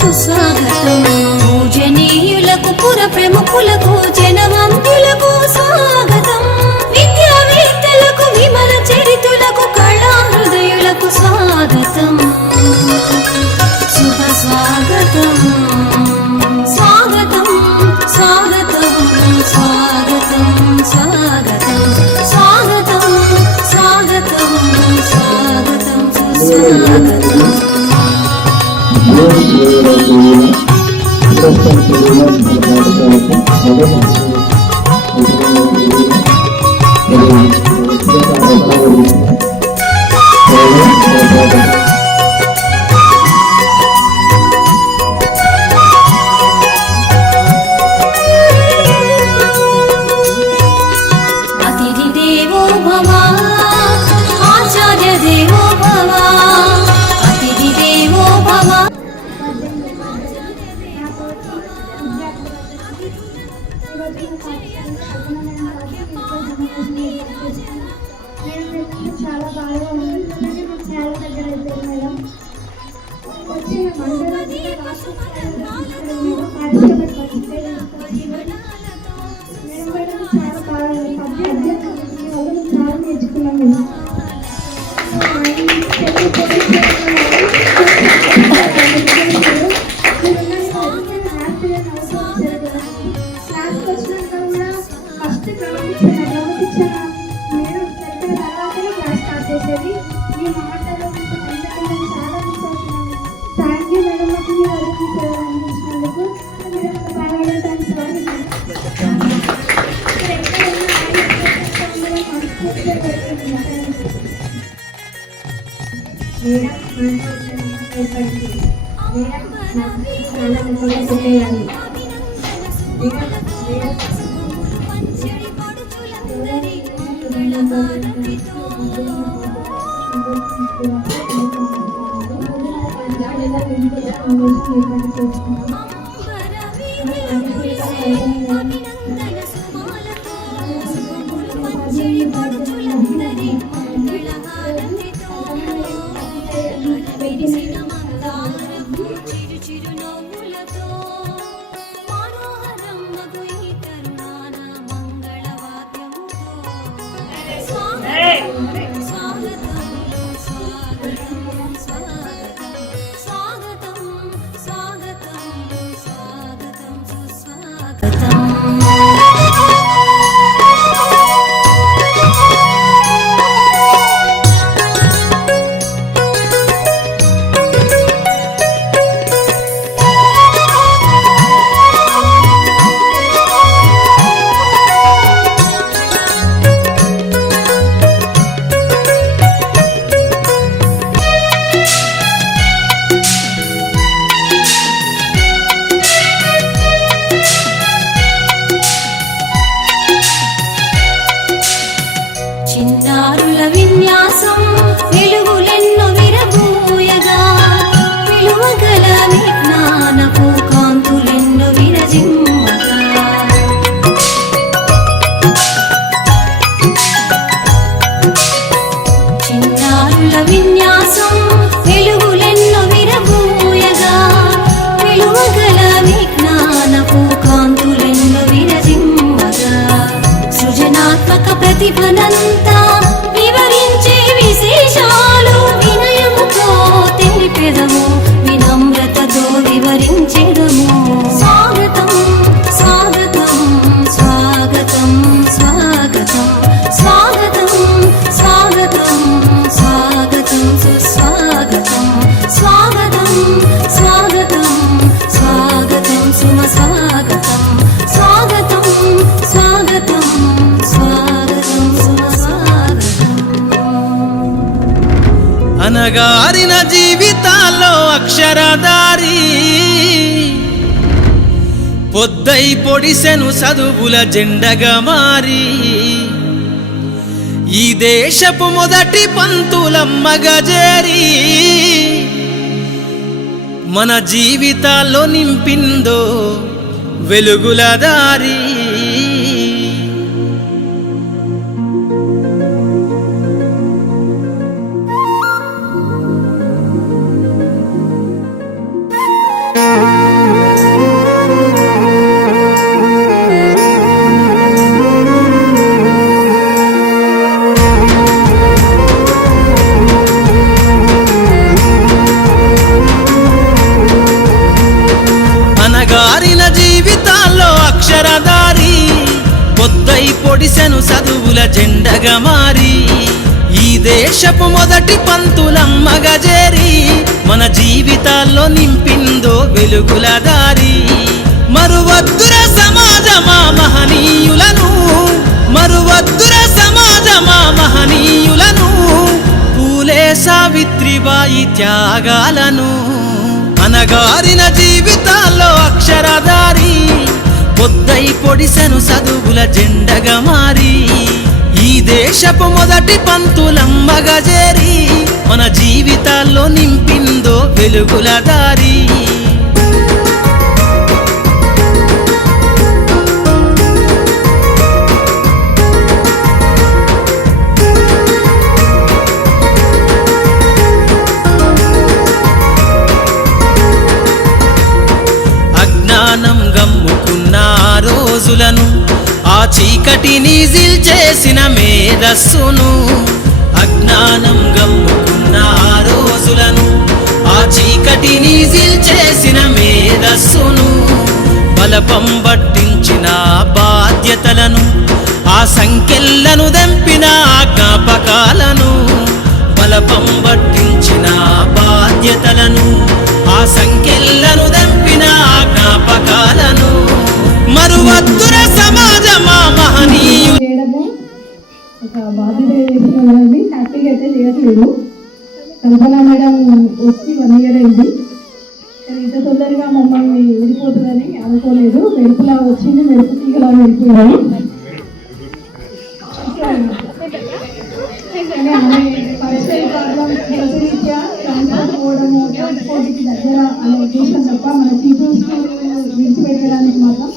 సుస్వాగతం పూజనీయులకు పుర ప్రముఖులకు జనవంతులకు స్వాగతం విద్యావేత్తలకు విమల చరితులకు కళా హృదయులకు స్వాగతం శుభ స్వాగతం స్వాగతం స్వాగతం స్వాగతం స్వాగతం స్వాగతం స్వాగతం స్వాగతం సుస్వాగతం అతిథి దేవో భవ ఆచార్య దేవో భవ అతిథి దేవో భవ చాలా బాగా ఉంది. చాలా దగ్గర అయిపోయింది మేడం. వచ్చిన మండలం మేడం చాలా బాగా చాలా నేర్చుకున్నాం మేము. క్లాస్కి వచ్చినాక కూడా ఫస్ట్ క్రమశిక్షణ నేను చెప్పిన తర్వాతనే క్లాస్ స్టార్ట్ చేసేది. మీ మాటలు అందరికీ చాలా మిస్ అవుతున్నాను. Thank you madam. మాకు మీరు అనిపించినందుకు మీరు థ్యాంక్స్ చిన్నారుల విన్యాసం వెలుగులెన్నో విరబూయగా విలువగల విజ్ఞానపు కాంతులెన్నో విరజిమ్మగా చిన్నారుల విన్యాసం వెలుగులెన్నో విరబూయగా విలువగల విజ్ఞానపు కాంతులెన్నో విరజిమ్మగా సృజనాత్మక ప్రతిభనంతా వివరించే విశేషాలు వినయముతో తెలిపెదము వినమ్రతతో వివరించెదము స్వాగతం స్వాగతం స్వాగతం స్వాగతం స్వాగతం స్వాగతం స్వాగతం సుస్వాగతం స్వాగతం స్వాగతం స్వాగతం సుమ స్వాగతం స్వాగతం స్వాగతం స్వాగతం సుమ స్వాగతం. అనగారిన జీవితాల్లో అక్షరదారి పొద్దై పొడిసెను చదువుల జెండగా మారి ఈ దేశపు మొదటి పంతులమ్మగా చేరి మన జీవితాల్లో నింపిందో వెలుగుల దారి. అనగారిన జీవితాల్లో అక్షరధారి పొద్దై పొడిసెను చదువుల జెండగా మారి ఈ దేశపు మొదటి పంతులమ్మగా చేరి మన జీవితాల్లో నింపిందో వెలుగుల దారి మరువద్దుర సమాజమా మహనీయులను మరువద్దుర సమాజమా మహనీయులను పూలే సావిత్రిబాయి త్యాగాలను అనగారిన జీవితాల్లో అక్షరధారి పొద్దై పొడిసెను చదువుల జెండగా మారి ఈ దేశపు మొదటి పంతులమ్మగా చేరి మన జీవితాల్లో నింపిందో వెలుగుల దారి అజ్ఞానం గమ్ముకున్న ఆ రోజులను ఆ చీకటిని చేసిన మేధస్సును అజ్ఞానం గమ్ముకున్న ఆ రోజులను ఆ చీకటిని చేసిన మేధస్సును బలపం పట్టించిన బాధ్యతలను ఆ సంఖ్యలను దంపిన జ్ఞాపకాలను బలపం పట్టించిన బాధ్యతలను ఆ సంఖ్యలను దంపిన జ్ఞాపకాలను మరువద్దుర సమాజమా మహనీయు చేయడము ఒక బాధ్యత చేస్తున్నానండి. హ్యాపీగా అయితే చేయట్లేదు. కల్పన మేడం వచ్చి 1 year అయింది. కానీ ఇంత తొందరగా మమ్మల్ని విడిపోతుందని అనుకోలేదు. మెరుపులా వచ్చింది, మెరుపు తీగలా వెళ్ళిపోయాను. కానీ ఆమె పర్సనల్ ప్రాబ్లమ్స్ రీత్యా ట్రాన్స్ఫర్ పోవడము, దగ్గర అనే ఉద్దేశం తప్ప మన టీచర్స్ విడిచిపెట్టడానికి మాత్రం